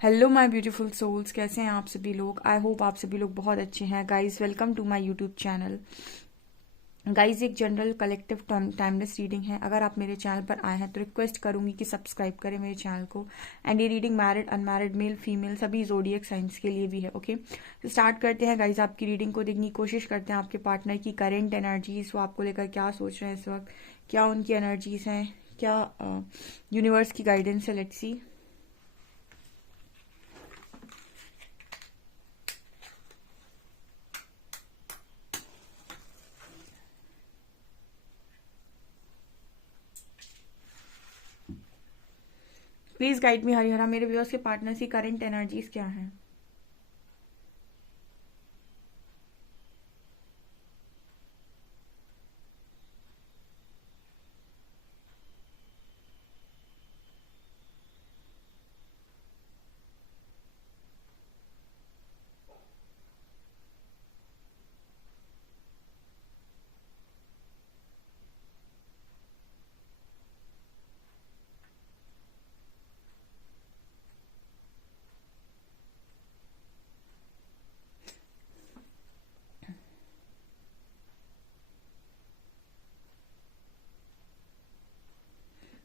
Hello my beautiful souls, कैसे हैं आप सभी लोग। आई होप आप सभी लोग बहुत अच्छे हैं। Guys, welcome to my YouTube channel. Guys, एक जनरल कलेक्टिव टाइमलेस रीडिंग है। अगर आप मेरे चैनल पर आए हैं तो रिक्वेस्ट करूंगी कि सब्सक्राइब करें मेरे चैनल को। एंड ये reading married, unmarried, male, female सभी जोडियक साइंस के लिए भी है। ओके, तो स्टार्ट करते हैं गाइस। आपकी रीडिंग को देखने की कोशिश करते हैं। आपके पार्टनर की करेंट एनर्जीज, वो आपको लेकर क्या सोच रहे हैं इस वक्त, क्या उनकी एनर्जीज हैं, क्या यूनिवर्स की गाइडेंस है। Let's see. Please guide me Harihara. मेरे व्यूअर्स के पार्टनर की करंट एनर्जीज क्या हैं।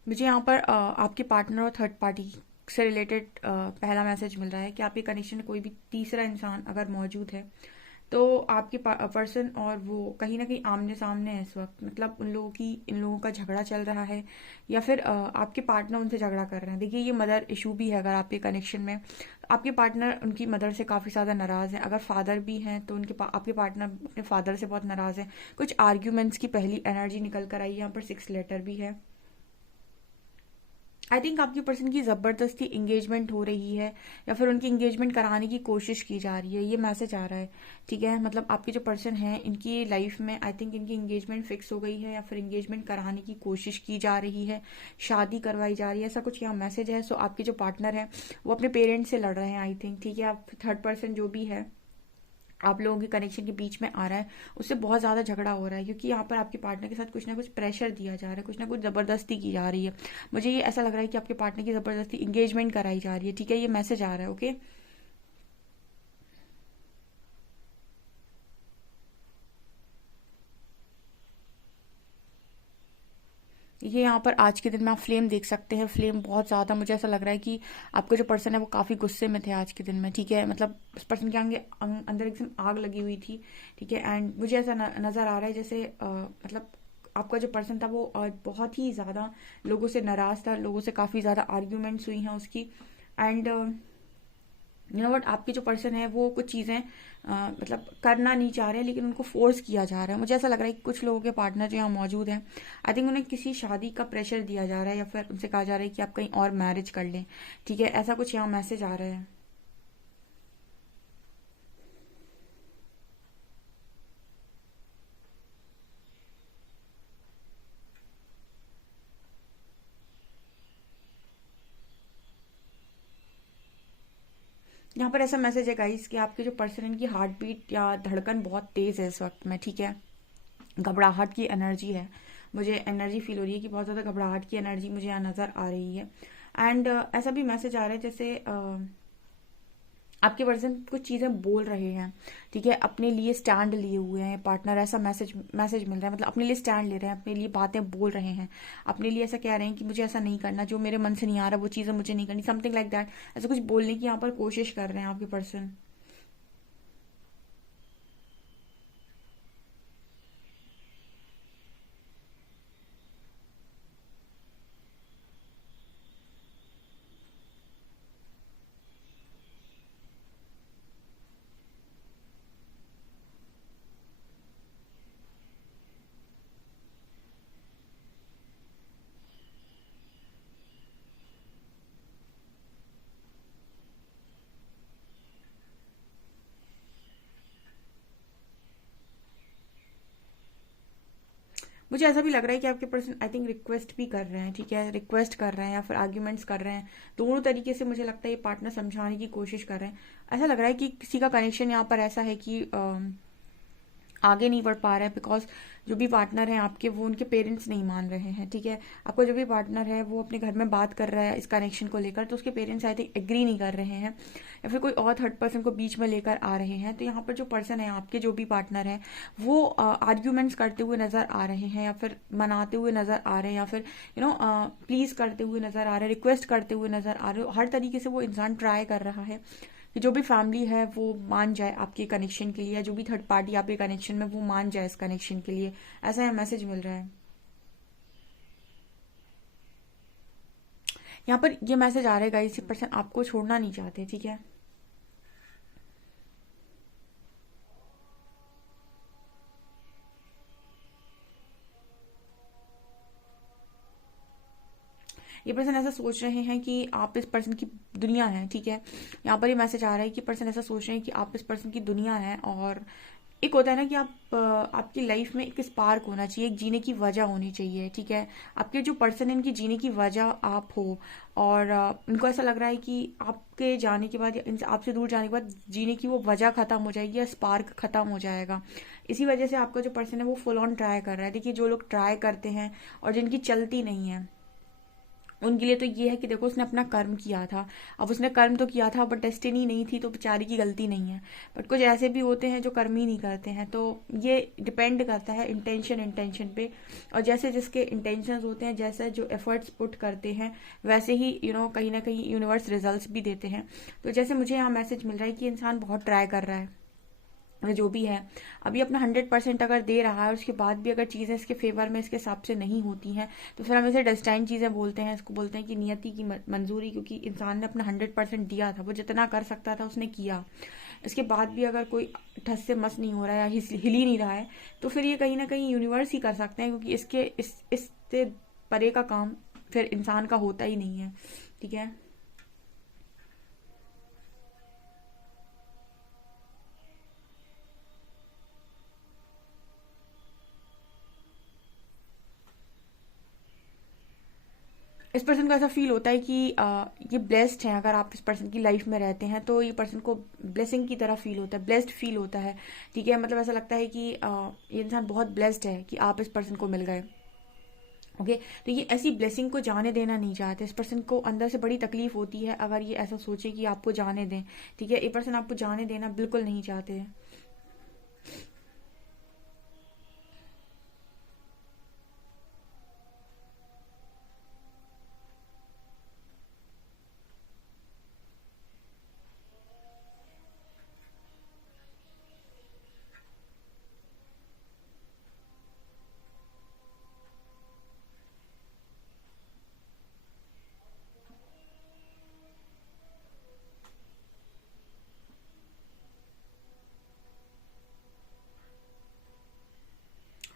मुझे यहाँ पर आपके पार्टनर और थर्ड पार्टी से रिलेटेड पहला मैसेज मिल रहा है कि आपके कनेक्शन में कोई भी तीसरा इंसान अगर मौजूद है तो आपके पर्सन और वो कहीं ना कहीं आमने सामने है इस वक्त। मतलब इन लोगों का झगड़ा चल रहा है, या फिर आपके पार्टनर उनसे झगड़ा कर रहे हैं। देखिए, ये मदर इशू भी है। अगर आपके कनेक्शन में आपके पार्टनर उनकी मदर से काफ़ी ज़्यादा नाराज़ है, अगर फादर भी हैं तो आपके पार्टनर अपने फादर से बहुत नाराज़ है। कुछ आर्ग्यूमेंट्स की पहली एनर्जी निकल कर आई। यहाँ पर 6 लेटर भी है। आई थिंक आपकी पर्सन की ज़बरदस्ती इंगेजमेंट हो रही है, या फिर उनकी इंगेजमेंट कराने की कोशिश की जा रही है। ये मैसेज आ रहा है। ठीक है, मतलब आपके जो पर्सन हैं इनकी लाइफ में आई थिंक इनकी इंगेजमेंट फिक्स हो गई है, या फिर इंगेजमेंट कराने की कोशिश की जा रही है, शादी करवाई जा रही है, ऐसा कुछ यहाँ मैसेज है। सो आपके जो पार्टनर है वो अपने पेरेंट्स से लड़ रहे हैं आई थिंक। ठीक है, आप थर्ड पर्सन जो भी है आप लोगों के कनेक्शन के बीच में आ रहा है, उससे बहुत ज़्यादा झगड़ा हो रहा है, क्योंकि यहाँ पर आपके पार्टनर के साथ कुछ ना कुछ प्रेशर दिया जा रहा है, कुछ ना कुछ ज़बरदस्ती की जा रही है। मुझे ये ऐसा लग रहा है कि आपके पार्टनर की ज़बरदस्ती इंगेजमेंट कराई जा रही है। ठीक है, ये मैसेज आ रहा है। ओके, ये यहाँ पर आज के दिन में आप फ्लेम देख सकते हैं। फ्लेम बहुत ज़्यादा, मुझे ऐसा लग रहा है कि आपका जो पर्सन है वो काफ़ी गुस्से में थे आज के दिन में। ठीक है, मतलब उस पर्सन के अंदर एकदम आग लगी हुई थी। ठीक है, एंड मुझे ऐसा नज़र आ रहा है जैसे मतलब आपका जो पर्सन था वो बहुत ही ज़्यादा लोगों से नाराज़ था, लोगों से काफ़ी ज़्यादा आर्ग्यूमेंट्स हुई हैं उसकी। एंड यू नो वट, आपके जो पर्सन है वो कुछ चीज़ें मतलब करना नहीं चाह रहे हैं, लेकिन उनको फोर्स किया जा रहा है। मुझे ऐसा लग रहा है कि कुछ लोगों के पार्टनर जो यहाँ मौजूद हैं, आई थिंक उन्हें किसी शादी का प्रेशर दिया जा रहा है, या फिर उनसे कहा जा रहा है कि आप कहीं और मैरिज कर लें। ठीक है, ऐसा कुछ यहाँ मैसेज आ रहा है। यहाँ पर ऐसा मैसेज है गाइस कि आपके जो पर्सन, इनकी हार्ट बीट या धड़कन बहुत तेज़ है इस वक्त में। ठीक है, घबराहट की एनर्जी है। मुझे एनर्जी फील हो रही है कि बहुत ज़्यादा घबराहट की एनर्जी मुझे यहाँ नज़र आ रही है। एंड ऐसा भी मैसेज आ रहा है जैसे आपके पर्सन कुछ चीज़ें बोल रहे हैं। ठीक है, अपने लिए स्टैंड लिए हुए हैं पार्टनर, ऐसा मैसेज मैसेज मिल रहा है। मतलब अपने लिए स्टैंड ले रहे हैं, अपने लिए बातें बोल रहे हैं, अपने लिए ऐसा कह रहे हैं कि मुझे ऐसा नहीं करना, जो मेरे मन से नहीं आ रहा वो चीज़ें मुझे नहीं करनी, समथिंग लाइक दैट। ऐसा कुछ बोलने की यहाँ पर कोशिश कर रहे हैं आपके पर्सन। मुझे ऐसा भी लग रहा है कि आपके पर्सन आई थिंक रिक्वेस्ट भी कर रहे हैं। ठीक है, रिक्वेस्ट कर रहे हैं या फिर आर्ग्यूमेंट्स कर रहे हैं। दोनों तरीके से मुझे लगता है ये पार्टनर समझाने की कोशिश कर रहे हैं। ऐसा लग रहा है कि किसी का कनेक्शन यहाँ पर ऐसा है कि आगे नहीं बढ़ पा रहा है, बिकॉज जो भी पार्टनर है आपके, वो उनके पेरेंट्स नहीं मान रहे हैं, ठीक है। आपका जो भी पार्टनर है वो अपने घर में बात कर रहा है इस कनेक्शन को लेकर, तो उसके पेरेंट्स आई थिंक एग्री नहीं कर रहे हैं, या फिर कोई और थर्ड पर्सन को बीच में लेकर आ रहे हैं। तो यहाँ पर जो पर्सन है आपके, जो भी पार्टनर है, वो आर्ग्यूमेंट्स करते हुए नजर आ रहे हैं, या फिर मनाते हुए नजर आ रहे हैं, या फिर प्लीज करते हुए नजर आ रहे हैं, रिक्वेस्ट करते हुए नजर आ रहे हो। हर तरीके से वो इंसान ट्राई कर रहा है कि जो भी फैमिली है वो मान जाए आपके कनेक्शन के लिए, या जो भी थर्ड पार्टी आपके कनेक्शन में वो मान जाए इस कनेक्शन के लिए। ऐसा है मैसेज मिल रहा है। यहाँ पर ये मैसेज आ रहा है गाइस, ये पर्सन आपको छोड़ना नहीं चाहते, ठीक है। ये पर्सन ऐसा सोच रहे हैं कि आप इस पर्सन की दुनिया है, ठीक है। यहाँ पर ये मैसेज आ रहा है कि पर्सन ऐसा सोच रहे हैं कि आप इस पर्सन की दुनिया है, और एक होता है ना कि आपकी लाइफ में एक स्पार्क होना चाहिए, एक जीने की वजह होनी चाहिए, ठीक है। आपके जो पर्सन है इनकी जीने की वजह आप हो, और इनको ऐसा लग रहा है कि आपके जाने के बाद या इनसे आपसे दूर जाने के बाद जीने की वो वजह खत्म हो जाएगी, या स्पार्क खत्म हो जाएगा। इसी वजह से आपका जो पर्सन है वो फुल ऑन ट्राई कर रहा है। देखिए, जो लोग ट्राई करते हैं और जिनकी चलती नहीं है, उनके लिए तो ये है कि देखो, उसने अपना कर्म किया था। अब उसने कर्म तो किया था, बट डेस्टिनी नहीं थी, तो बेचारी की गलती नहीं है। बट कुछ ऐसे भी होते हैं जो कर्म ही नहीं करते हैं, तो ये डिपेंड करता है इंटेंशन पे। और जैसे जिसके इंटेंशंस होते हैं, जैसे जो एफर्ट्स पुट करते हैं, वैसे ही कहीं ना कहीं यूनिवर्स रिजल्ट्स भी देते हैं। तो जैसे मुझे यहाँ मैसेज मिल रहा है कि इंसान बहुत ट्राई कर रहा है, जो भी है अभी अपना 100% अगर दे रहा है, उसके बाद भी अगर चीज़ें इसके फेवर में इसके हिसाब से नहीं होती हैं, तो फिर हम इसे डेस्टाइन चीज़ें बोलते हैं। इसको बोलते हैं कि नियति की मंजूरी, क्योंकि इंसान ने अपना 100% दिया था, वो जितना कर सकता था उसने किया। इसके बाद भी अगर कोई ठस से मस नहीं हो रहा है, या हिल ही नहीं रहा है, तो फिर ये कहीं ना कहीं यूनिवर्स ही कर सकते हैं, क्योंकि इससे परे का काम फिर इंसान का होता ही नहीं है, ठीक है। इस पर्सन को ऐसा फील होता है कि ये ब्लेस्ड है। अगर आप इस पर्सन की लाइफ में रहते हैं तो ये पर्सन को ब्लेसिंग की तरह फील होता है, ब्लेस्ड फील होता है, ठीक है। मतलब ऐसा लगता है कि ये इंसान बहुत ब्लेस्ड है कि आप इस पर्सन को मिल गए। ओके, तो ये ऐसी ब्लेसिंग को जाने देना नहीं चाहते। इस पर्सन को अंदर से बड़ी तकलीफ होती है अगर ये ऐसा सोचे कि आपको जाने दें, ठीक है। ये पर्सन आपको जाने देना बिल्कुल नहीं चाहते हैं।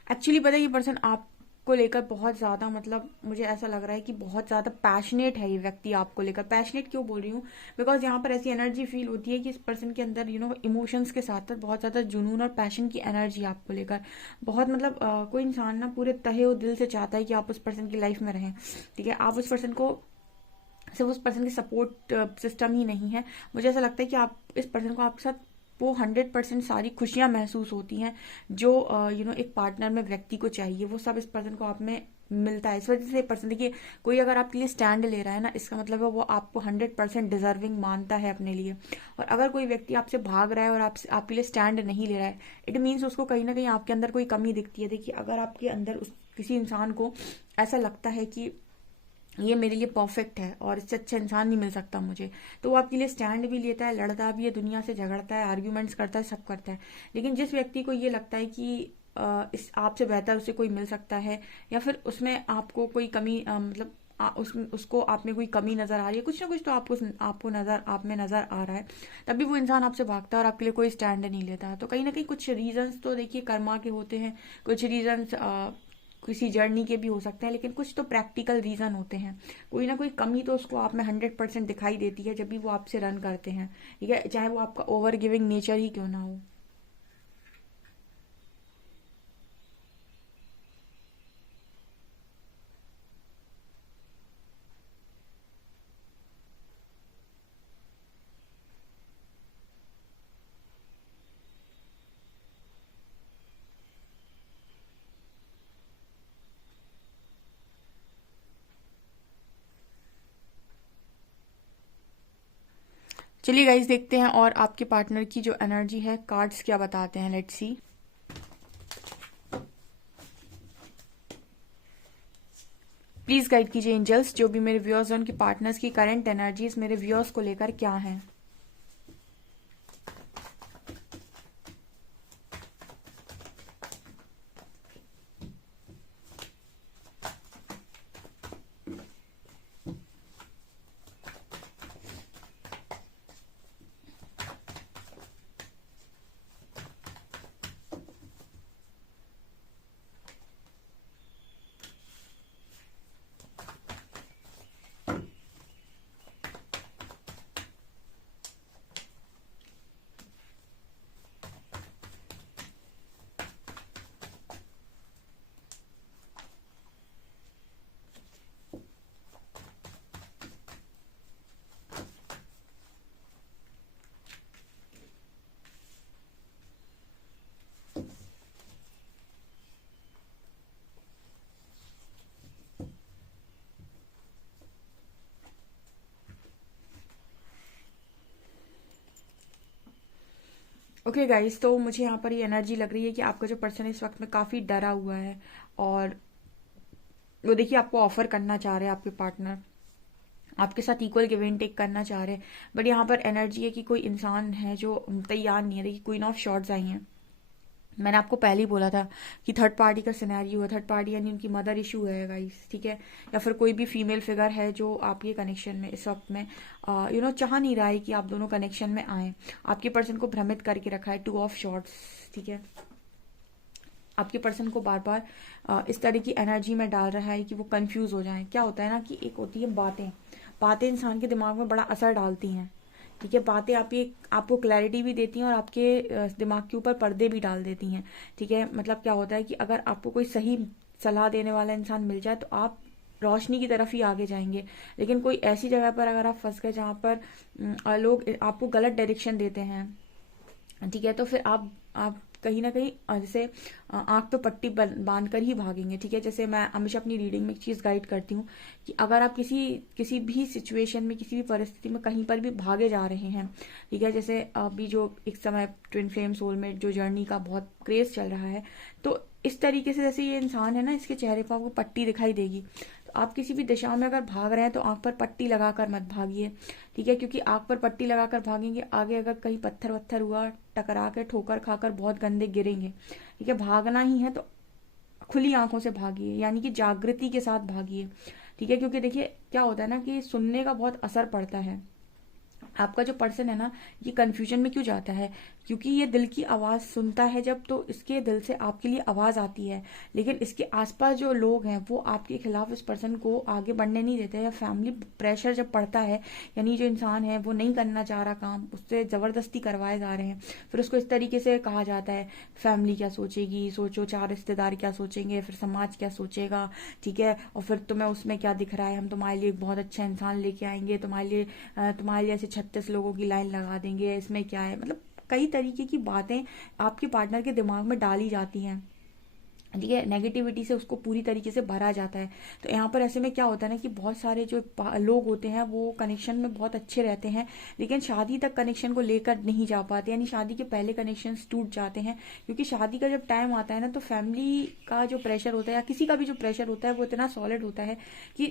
एक्चुअली पता है, ये पर्सन आपको लेकर बहुत ज़्यादा, मतलब मुझे ऐसा लग रहा है कि बहुत ज़्यादा पैशनेट है ये व्यक्ति आपको लेकर। पैशनेट क्यों बोल रही हूँ, बिकॉज यहाँ पर ऐसी एनर्जी फील होती है कि इस पर्सन के अंदर इमोशंस के साथ साथ बहुत ज़्यादा जुनून और पैशन की एनर्जी आपको लेकर बहुत, मतलब कोई इंसान ना पूरे तहे और दिल से चाहता है कि आप उस पर्सन की लाइफ में रहें, ठीक है। आप उस पर्सन को सिर्फ उस पर्सन की सपोर्ट सिस्टम ही नहीं है, मुझे ऐसा लगता है कि आप इस पर्सन को आपके साथ वो 100% सारी खुशियां महसूस होती हैं जो एक पार्टनर में व्यक्ति को चाहिए, वो सब इस पर्सन को आप में मिलता है। इस वजह से पर्सन, देखिए, कोई अगर आपके लिए स्टैंड ले रहा है ना, इसका मतलब है वो आपको 100% डिजर्विंग मानता है अपने लिए। और अगर कोई व्यक्ति आपसे भाग रहा है और आपके लिए स्टैंड नहीं ले रहा है, इट मीन्स उसको कहीं ना कहीं आपके अंदर कोई कमी दिखती है। देखिए, अगर आपके अंदर किसी इंसान को ऐसा लगता है कि ये मेरे लिए परफेक्ट है और इससे अच्छा इंसान नहीं मिल सकता मुझे, तो वो आपके लिए स्टैंड भी लेता है, लड़ता भी है, दुनिया से झगड़ता है, आर्ग्यूमेंट्स करता है, सब करता है। लेकिन जिस व्यक्ति को ये लगता है कि इस आपसे बेहतर उसे कोई मिल सकता है, या फिर उसमें आपको कोई कमी, मतलब उसको आप में कोई कमी नजर आ रही है, कुछ ना कुछ तो आपको नजर आप में नजर आ रहा है, तभी वो इंसान आपसे भागता है और आपके लिए कोई स्टैंड नहीं लेता है। तो कहीं ना कहीं कुछ रीजंस तो देखिए कर्मा के होते हैं, कुछ रीजंस किसी जर्नी के भी हो सकते हैं, लेकिन कुछ तो प्रैक्टिकल रीजन होते हैं। कोई ना कोई कमी तो उसको आप में 100% दिखाई देती है जब भी वो आपसे रन करते हैं, ठीक है, चाहे वो आपका ओवर गिविंग नेचर ही क्यों ना हो। चलिए गाइस देखते हैं और आपके पार्टनर की जो एनर्जी है कार्ड्स क्या बताते हैं। Let's see. प्लीज गाइड कीजिए एंजल्स, जो भी मेरे व्यूअर्स हैं उनके पार्टनर्स की करंट एनर्जीज मेरे व्यूअर्स को लेकर क्या है। ओके गाइस, तो मुझे यहाँ पर ये एनर्जी लग रही है कि आपका जो पर्सन इस वक्त में काफी डरा हुआ है और वो देखिए आपको ऑफर करना चाह रहे हैं। आपके पार्टनर आपके साथ इक्वल गिव एंड टेक करना चाह रहे हैं, बट यहाँ पर एनर्जी है कि कोई इंसान है जो तैयार नहीं है। देखिए क्वीन ऑफ शॉर्ट्स आई हैं। मैंने आपको पहले ही बोला था कि थर्ड पार्टी का सिनेरियो है। थर्ड पार्टी यानी उनकी मदर इशू है गाइस, ठीक है, या फिर कोई भी फीमेल फिगर है जो आपके कनेक्शन में इस वक्त में चाह नहीं रहा है कि आप दोनों कनेक्शन में आए। आपके पर्सन को भ्रमित करके रखा है। 2 ऑफ शॉर्ट्स, ठीक है, आपके पर्सन को बार बार इस तरह की एनर्जी में डाल रहा है कि वो कंफ्यूज हो जाए। क्या होता है ना कि एक होती है बातें, बातें इंसान के दिमाग में बड़ा असर डालती हैं, ठीक है। बातें आपको क्लैरिटी भी देती हैं और आपके दिमाग के ऊपर पर्दे भी डाल देती हैं, ठीक है। मतलब क्या होता है कि अगर आपको कोई सही सलाह देने वाला इंसान मिल जाए तो आप रोशनी की तरफ ही आगे जाएंगे। लेकिन कोई ऐसी जगह पर अगर आप फंस गए जहां पर लोग आपको गलत डायरेक्शन देते हैं, ठीक है, तो फिर आप कहीं ना कहीं जैसे आंख पे पट्टी बांध कर ही भागेंगे, ठीक है। जैसे मैं हमेशा अपनी रीडिंग में एक चीज गाइड करती हूँ कि अगर आप किसी भी सिचुएशन में, किसी भी परिस्थिति में कहीं पर भी भागे जा रहे हैं, ठीक है, जैसे अभी जो एक समय ट्विन फ्लेम सोलमेट जो जर्नी का बहुत क्रेज चल रहा है, तो इस तरीके से जैसे ये इंसान है ना, इसके चेहरे पर आपको पट्टी दिखाई देगी। तो आप किसी भी दिशा में अगर भाग रहे हैं तो आंख पर पट्टी लगाकर मत भागिए, ठीक है, क्योंकि आंख पर पट्टी लगाकर भागेंगे, आगे अगर कहीं पत्थर वत्थर हुआ, टकरा के ठोकर खाकर बहुत गंदे गिरेंगे, ठीक है। भागना ही है तो खुली आंखों से भागिए, यानी कि जागृति के साथ भागिए, ठीक है, क्योंकि देखिए क्या होता है ना कि सुनने का बहुत असर पड़ता है। आपका जो पर्सन है ना, ये कंफ्यूजन में क्यों जाता है, क्योंकि ये दिल की आवाज सुनता है जब, तो इसके दिल से आपके लिए आवाज आती है। लेकिन इसके आसपास जो लोग हैं वो आपके खिलाफ इस पर्सन को आगे बढ़ने नहीं देते हैं। फैमिली प्रेशर जब पड़ता है, यानी जो इंसान है वो नहीं करना चाह रहा काम, उससे जबरदस्ती करवाए जा रहे हैं, फिर उसको इस तरीके से कहा जाता है फैमिली क्या सोचेगी, सोचो 4 रिश्तेदार क्या सोचेंगे, फिर समाज क्या सोचेगा, ठीक है, और फिर तुम्हें उसमें क्या दिख रहा है, हम तुम्हारे लिए एक बहुत अच्छा इंसान लेके आएंगे, तुम्हारे लिए ऐसे 36 लोगों की लाइन लगा देंगे, इसमें क्या है। मतलब कई तरीके की बातें आपके पार्टनर के दिमाग में डाली जाती हैं, ठीक है, नेगेटिविटी से उसको पूरी तरीके से भरा जाता है। तो यहाँ पर ऐसे में क्या होता है ना कि बहुत सारे जो लोग होते हैं वो कनेक्शन में बहुत अच्छे रहते हैं, लेकिन शादी तक कनेक्शन को लेकर नहीं जा पाते, यानी शादी के पहले कनेक्शन टूट जाते हैं। क्योंकि शादी का जब टाइम आता है ना, तो फैमिली का जो प्रेशर होता है या किसी का भी जो प्रेशर होता है वो इतना सॉलिड होता है कि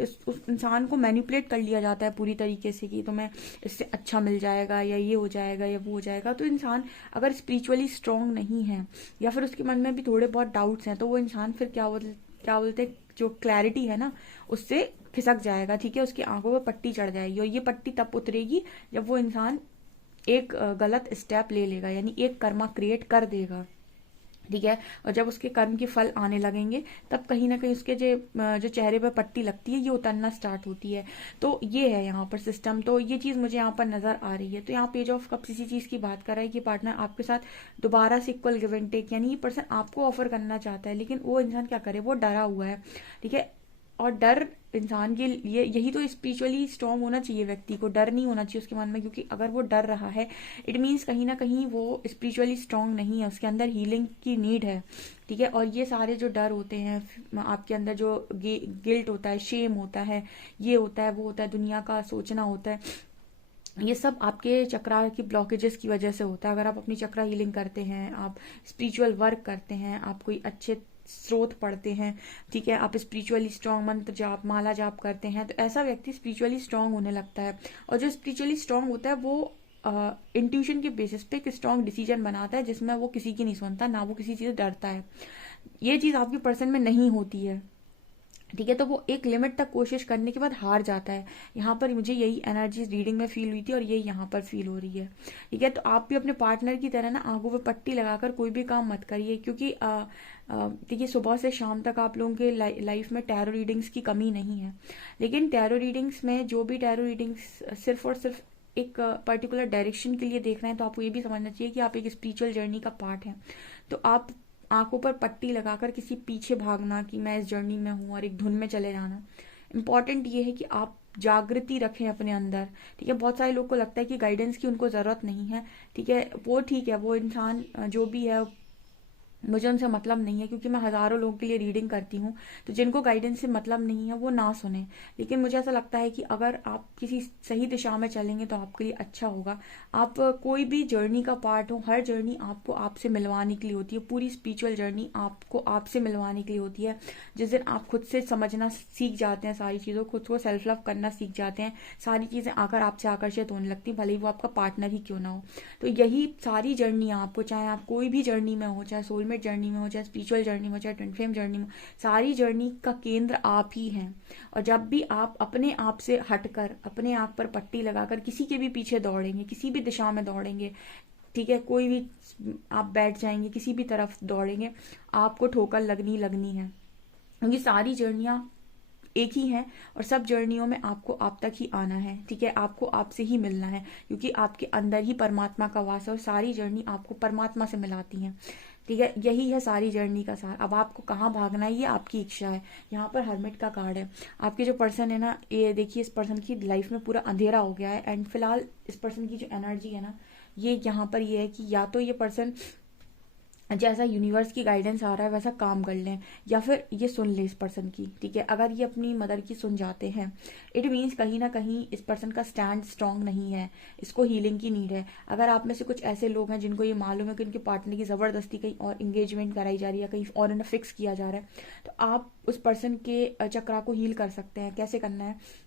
उस इंसान को मैनिपुलेट कर लिया जाता है पूरी तरीके से कि तुम्हें इससे अच्छा मिल जाएगा या ये हो जाएगा या वो हो जाएगा। तो इंसान अगर स्पिरिचुअली स्ट्रांग नहीं है या फिर उसके मन में भी थोड़े बहुत डाउट्स हैं, तो वो इंसान फिर क्या बोलते जो क्लैरिटी है ना उससे खिसक जाएगा, ठीक है, उसकी आंखों पर पट्टी चढ़ जाएगी। और ये पट्टी तब उतरेगी जब वो इंसान एक गलत स्टेप ले लेगा, यानी एक कर्मा क्रिएट कर देगा, ठीक है। और जब उसके कर्म के फल आने लगेंगे तब कहीं ना कहीं उसके जो चेहरे पर पट्टी लगती है ये उतरना स्टार्ट होती है। तो ये है यहाँ पर सिस्टम। तो ये चीज मुझे यहाँ पर नजर आ रही है। तो यहाँ पेज ऑफ कप्स इसी चीज की बात कर रहा है कि पार्टनर आपके साथ दोबारा से इक्वल गिव एंड टेक, यानी ये पर्सन आपको ऑफर करना चाहता है, लेकिन वो इंसान क्या करे, वो डरा हुआ है, ठीक है। और डर इंसान के लिए, यही तो स्पिरिचुअली स्ट्रांग होना चाहिए व्यक्ति को, डर नहीं होना चाहिए उसके मन में, क्योंकि अगर वो डर रहा है इट मीन्स कहीं ना कहीं वो स्पिरिचुअली स्ट्रांग नहीं है, उसके अंदर हीलिंग की नीड है, ठीक है। और ये सारे जो डर होते हैं आपके अंदर, जो गिल्ट होता है, शेम होता है, ये होता है, वो होता है, दुनिया का सोचना होता है, ये सब आपके चक्रा की ब्लॉकेजेस की वजह से होता है। अगर आप अपनी चक्रा हीलिंग करते हैं, आप स्पिरिचुअल वर्क करते हैं, आप कोई अच्छे स्रोत पढ़ते हैं, ठीक है, आप स्पिरिचुअली स्ट्रांग मंत्र जाप माला जाप करते हैं, तो ऐसा व्यक्ति स्पिरिचुअली स्ट्रांग होने लगता है। और जो स्पिरिचुअली स्ट्रांग होता है वो इंट्यूशन के बेसिस पे एक स्ट्रांग डिसीजन बनाता है, जिसमें वो किसी की नहीं सुनता, ना वो किसी चीज़ से डरता है। ये चीज़ आपके पर्सन में नहीं होती है, ठीक है। तो वो एक लिमिट तक कोशिश करने के बाद हार जाता है। यहाँ पर मुझे यही एनर्जी रीडिंग में फील हुई थी और यही यहाँ पर फील हो रही है, ठीक है। तो आप भी अपने पार्टनर की तरह ना आंखों पे पट्टी लगाकर कोई भी काम मत करिए, क्योंकि देखिए सुबह से शाम तक आप लोगों के लाइफ में टैरो रीडिंग्स की कमी नहीं है, लेकिन टैरो रीडिंग्स में जो भी टैरो रीडिंग्स सिर्फ और सिर्फ एक पर्टिकुलर डायरेक्शन के लिए देख रहे हैं, तो आपको ये भी समझना चाहिए कि आप एक स्पिरिचुअल जर्नी का पार्ट हैं। तो आप आंखों पर पट्टी लगाकर किसी पीछे भागना कि मैं इस जर्नी में हूँ और एक धुन में चले जाना, इम्पॉर्टेंट ये है कि आप जागृति रखें अपने अंदर, ठीक है। बहुत सारे लोग को लगता है कि गाइडेंस की उनको ज़रूरत नहीं है, ठीक है, वो ठीक है, वो इंसान जो भी है मुझे उनसे मतलब नहीं है, क्योंकि मैं हज़ारों लोगों के लिए रीडिंग करती हूँ। तो जिनको गाइडेंस से मतलब नहीं है वो ना सुने, लेकिन मुझे ऐसा लगता है कि अगर आप किसी सही दिशा में चलेंगे तो आपके लिए अच्छा होगा। आप कोई भी जर्नी का पार्ट हो, हर जर्नी आपको आपसे मिलवाने के लिए होती है, पूरी स्पिरिचुअल जर्नी आपको आपसे मिलवाने के लिए होती है। जिस दिन आप खुद से समझना सीख जाते हैं सारी चीज़ों, खुद को सेल्फ लव करना सीख जाते हैं, सारी चीज़ें आकर आपसे आकर्षित होने लगती हैं, भले ही वो आपका पार्टनर ही क्यों ना हो। तो यही सारी जर्नी आपको, चाहे आप कोई भी जर्नी में हो, चाहे सोलमेट जर्नी में हो, चाहे स्पिरिचुअल जर्नी में हो, चाहे ट्विन फ्लेम जर्नी में, सारी जर्नी का केंद्र आप ही हैं। और जब भी आप अपने आप से हटकर अपने आप पर पट्टी लगाकर किसी के भी पीछे दौड़ेंगे, किसी भी दिशा में दौड़ेंगे, ठीक है, कोई भी आप बैठ जाएंगे, किसी भी तरफ दौड़ेंगे, आपको ठोकर लगनी लगनी है, क्योंकि सारी जर्नियां एक ही है और सब जर्नियों में आपको आप तक ही आना है, ठीक है, आपको आपसे ही मिलना है, क्योंकि आपके अंदर ही परमात्मा का वास है और सारी जर्नी आपको परमात्मा से मिलाती है, ठीक है। यही है सारी जर्नी का सार। अब आपको कहाँ भागना है ये आपकी इच्छा है। यहाँ पर हर्मिट का कार्ड है। आपके जो पर्सन है ना, ये देखिए इस पर्सन की लाइफ में पूरा अंधेरा हो गया है, एंड फिलहाल इस पर्सन की जो एनर्जी है ना, ये यहाँ पर ये है कि या तो ये पर्सन जैसा यूनिवर्स की गाइडेंस आ रहा है वैसा काम कर लें, या फिर ये सुन ले इस पर्सन की, ठीक है। अगर ये अपनी मदर की सुन जाते हैं, इट मीन्स कहीं ना कहीं इस पर्सन का स्टैंड स्ट्रांग नहीं है, इसको हीलिंग की नीड है। अगर आप में से कुछ ऐसे लोग हैं जिनको ये मालूम है कि उनके पार्टनर की ज़बरदस्ती कहीं और इंगेजमेंट कराई जा रही है, कहीं और इन्हें फिक्स किया जा रहा है, तो आप उस पर्सन के चक्रा को हील कर सकते हैं। कैसे करना है,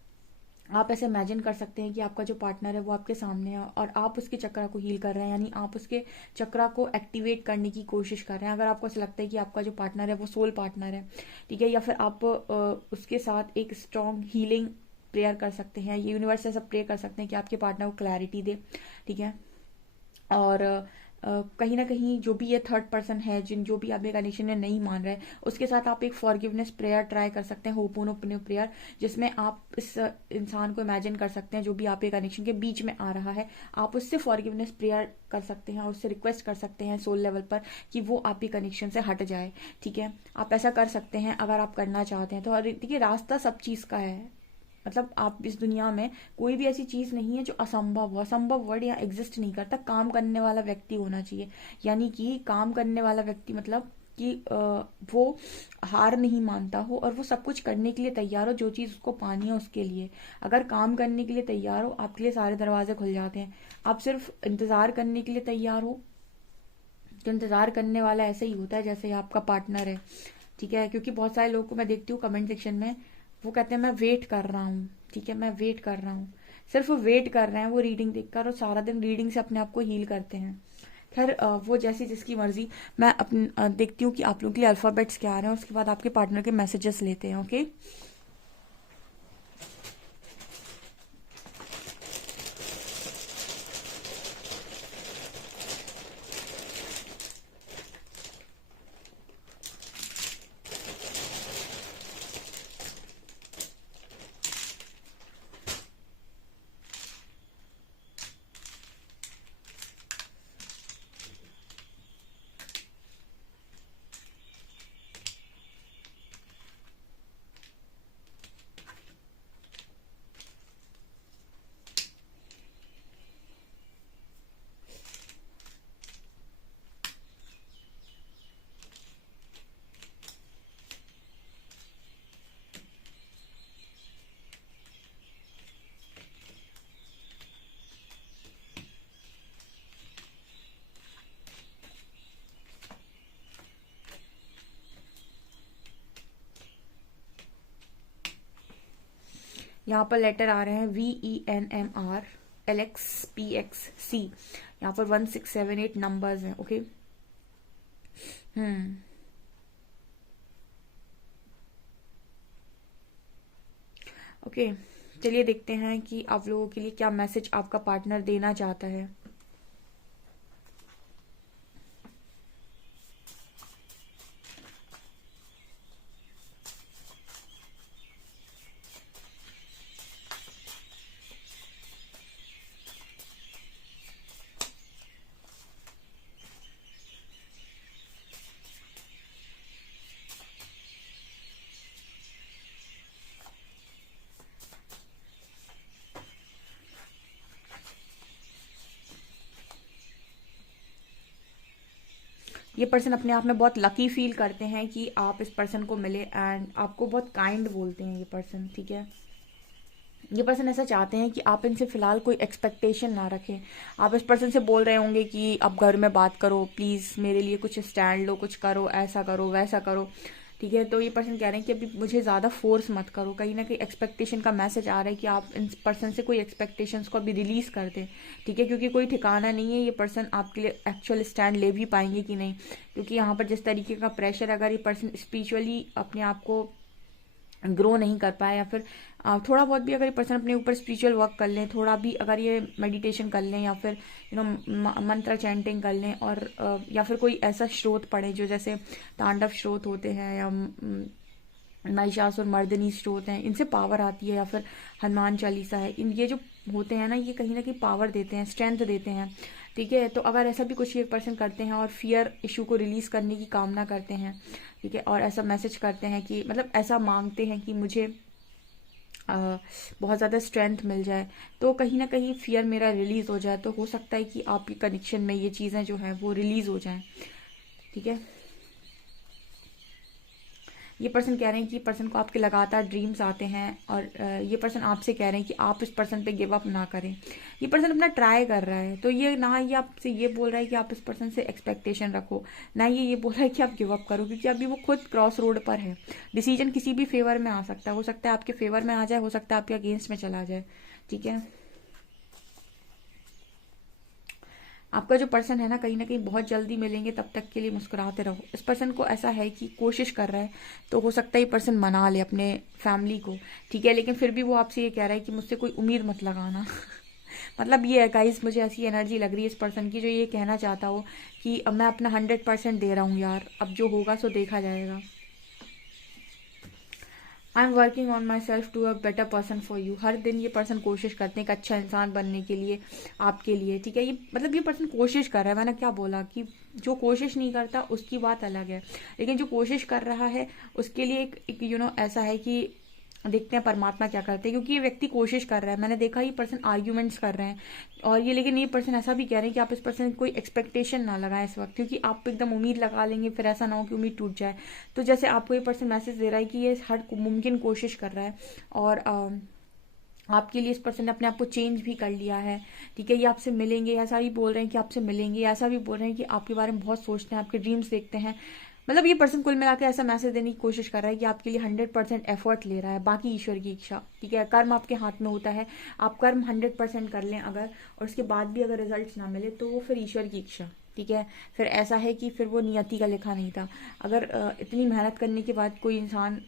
आप ऐसे इमेजिन कर सकते हैं कि आपका जो पार्टनर है वो आपके सामने है और आप उसके चक्रा को हील कर रहे हैं, यानी आप उसके चक्रा को एक्टिवेट करने की कोशिश कर रहे हैं। अगर आपको ऐसा लगता है कि आपका जो पार्टनर है वो सोल पार्टनर है, ठीक है, या फिर आप उसके साथ एक स्ट्रॉन्ग हीलिंग प्रेयर कर सकते हैं, ये यूनिवर्स से सब प्रे कर सकते हैं कि आपके पार्टनर को क्लैरिटी दे, ठीक है। और कहीं ना कहीं जो भी ये थर्ड पर्सन है, जिन जो भी आपके कनेक्शन में नहीं मान रहे, उसके साथ आप एक फॉरगिवनेस प्रेयर ट्राई कर सकते हैं, होपोनोपोनो प्रेयर, जिसमें आप इस इंसान को इमेजिन कर सकते हैं जो भी आपके कनेक्शन के बीच में आ रहा है, आप उससे फॉरगिवनेस प्रेयर कर सकते हैं और उससे रिक्वेस्ट कर सकते हैं सोल लेवल पर कि वो आपके कनेक्शन से हट जाए, ठीक है। आप ऐसा कर सकते हैं अगर आप करना चाहते हैं तो। और देखिए रास्ता सब चीज़ का है, मतलब आप इस दुनिया में कोई भी ऐसी चीज नहीं है जो असंभव हो। असंभव वर्ड यहाँ एग्जिस्ट नहीं करता, काम करने वाला व्यक्ति होना चाहिए। यानी कि काम करने वाला व्यक्ति मतलब कि वो हार नहीं मानता हो और वो सब कुछ करने के लिए तैयार हो, जो चीज़ उसको पानी है उसके लिए। अगर काम करने के लिए तैयार हो, आपके लिए सारे दरवाजे खुल जाते हैं। आप सिर्फ इंतजार करने के लिए तैयार हो, तो इंतजार करने वाला ऐसे ही होता है जैसे आपका पार्टनर है, ठीक है। क्योंकि बहुत सारे लोगों को मैं देखती हूँ कमेंट सेक्शन में, वो कहते हैं मैं वेट कर रहा हूँ, ठीक है, मैं वेट कर रहा हूँ, सिर्फ वो वेट कर रहे हैं वो रीडिंग देखकर, और सारा दिन रीडिंग से अपने आप को हील करते हैं। खैर वो जैसी जिसकी मर्जी। मैं देखती हूँ कि आप लोगों के लिए अल्फाबेट्स क्या आ रहे हैं, उसके बाद आपके पार्टनर के मैसेजेस लेते हैं, ओके। यहाँ पर लेटर आ रहे हैं VENMR LXPXC। यहाँ पर 1678 नंबर्स हैं। ओके। ओके, चलिए देखते हैं कि आप लोगों के लिए क्या मैसेज आपका पार्टनर देना चाहता है। ये पर्सन अपने आप में बहुत लकी फील करते हैं कि आप इस पर्सन को मिले, एंड आपको बहुत काइंड बोलते हैं ये पर्सन। ठीक है, ये पर्सन ऐसा चाहते हैं कि आप इनसे फिलहाल कोई एक्सपेक्टेशन ना रखें। आप इस पर्सन से बोल रहे होंगे कि अब घर में बात करो, प्लीज़ मेरे लिए कुछ स्टैंड लो, कुछ करो, ऐसा करो वैसा करो। ठीक है, तो ये पर्सन कह रहे हैं कि अभी मुझे ज़्यादा फोर्स मत करो। कहीं ना कहीं एक्सपेक्टेशन का मैसेज आ रहा है कि आप इन पर्सन से कोई एक्सपेक्टेशंस को अभी रिलीज़ कर दें। ठीक है, क्योंकि कोई ठिकाना नहीं है ये पर्सन आपके लिए एक्चुअल स्टैंड ले भी पाएंगे कि नहीं, क्योंकि यहाँ पर जिस तरीके का प्रेशर, अगर ये पर्सन स्पिरिचुअली अपने आप को ग्रो नहीं कर पाए, या फिर थोड़ा बहुत भी अगर ये पर्सन अपने ऊपर स्पिरिचुअल वर्क कर लें, थोड़ा भी अगर ये मेडिटेशन कर लें, या फिर मंत्र चैंटिंग कर लें, और या फिर कोई ऐसा स्रोत पढ़े जो जैसे तांडव स्रोत होते हैं, या महिषासुर मर्दिनी स्रोत हैं, इनसे पावर आती है, या फिर हनुमान चालीसा है, इन ये जो होते हैं ना, ये कहीं ना कहीं पावर देते हैं, स्ट्रेंथ देते हैं। ठीक है, तो अगर ऐसा भी कुछ ये पर्सन करते हैं और फियर इशू को रिलीज करने की कामना करते हैं, ठीक है, और ऐसा मैसेज करते हैं कि मतलब ऐसा मांगते हैं कि मुझे बहुत ज़्यादा स्ट्रेंथ मिल जाए, तो कहीं ना कहीं फियर मेरा रिलीज हो जाए, तो हो सकता है कि आपकी कनेक्शन में ये चीज़ें जो हैं वो रिलीज हो जाएं। ठीक है, ये पर्सन कह रहे हैं कि पर्सन को आपके लगातार ड्रीम्स आते हैं, और ये पर्सन आपसे कह रहे हैं कि आप इस पर्सन पे गिव अप ना करें। ये पर्सन अपना ट्राई कर रहा है, तो ये ना ये आपसे ये बोल रहा है कि आप इस पर्सन से एक्सपेक्टेशन रखो, ना ये बोल रहा है कि आप गिव अप करो, क्योंकि अभी वो खुद क्रॉस रोड पर है। डिसीजन किसी भी फेवर में आ सकता है, हो सकता है आपके फेवर में आ जाए, हो सकता है आपके अगेंस्ट में चला जाए। ठीक है, आपका जो पर्सन है ना, कहीं ना कहीं बहुत जल्दी मिलेंगे, तब तक के लिए मुस्कुराते रहो। इस पर्सन को ऐसा है कि कोशिश कर रहा है, तो हो सकता है ये पर्सन मना ले अपने फैमिली को। ठीक है, लेकिन फिर भी वो आपसे ये कह रहा है कि मुझसे कोई उम्मीद मत लगाना। मतलब ये है गाइस, मुझे ऐसी एनर्जी लग रही है इस पर्सन की, जो ये कहना चाहता हो कि अब मैं अपना 100% दे रहा हूँ यार, अब जो होगा सो देखा जाएगा। I am working on myself to a better person for you. हर दिन ये पर्सन कोशिश करते हैं एक अच्छा इंसान बनने के लिए आपके लिए। ठीक है, ये मतलब ये पर्सन कोशिश कर रहा है। मैंने क्या बोला कि जो कोशिश नहीं करता उसकी बात अलग है, लेकिन जो कोशिश कर रहा है उसके लिए एक ऐसा है कि देखते हैं परमात्मा क्या करते हैं, क्योंकि ये व्यक्ति कोशिश कर रहा है। मैंने देखा ये पर्सन आर्ग्यूमेंट्स कर रहे हैं, और ये लेकिन ये पर्सन ऐसा भी कह रहे हैं कि आप इस पर्सन कोई एक्सपेक्टेशन ना लगाएं इस वक्त, क्योंकि आप एकदम उम्मीद लगा लेंगे, फिर ऐसा ना हो कि उम्मीद टूट जाए। तो जैसे आपको ये पर्सन मैसेज दे रहा है कि ये हर मुमकिन कोशिश कर रहा है, और आपके लिए इस पर्सन ने अपने आप को चेंज भी कर लिया है। ठीक है, ये आपसे मिलेंगे, ऐसा भी बोल रहे हैं कि आपसे मिलेंगे, ऐसा भी बोल रहे हैं कि आपके बारे में बहुत सोचते हैं, आपके ड्रीम्स देखते हैं। मतलब ये पर्सन कुल मिला के ऐसा मैसेज देने की कोशिश कर रहा है कि आपके लिए 100% एफर्ट ले रहा है, बाकी ईश्वर की इच्छा। ठीक है, कर्म आपके हाथ में होता है, आप कर्म 100% कर लें अगर, और उसके बाद भी अगर रिजल्ट ना मिले तो वो फिर ईश्वर की इच्छा। ठीक है, फिर ऐसा है कि फिर वो नियति का लिखा नहीं था। अगर इतनी मेहनत करने के बाद कोई इंसान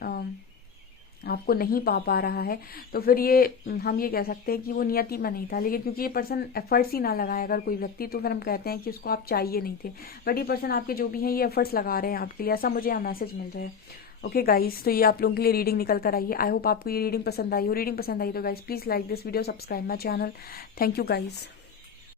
आपको नहीं पा रहा है, तो फिर ये हम ये कह सकते हैं कि वो नियति में नहीं था। लेकिन क्योंकि ये पर्सन एफर्ट्स ही ना लगाए अगर कोई व्यक्ति, तो फिर हम कहते हैं कि उसको आप चाहिए नहीं थे। बट ये पर्सन आपके जो भी हैं ये एफर्ट्स लगा रहे हैं आपके लिए, ऐसा मुझे यहाँ मैसेज मिल रहा है। ओके गाइस, तो ये आप लोगों के लिए रीडिंग निकल कर आई है। आई होप आपको ये रीडिंग पसंद आई हो। रीडिंग पसंद आई तो guys please like this video, subscribe my channel. Thank you guys.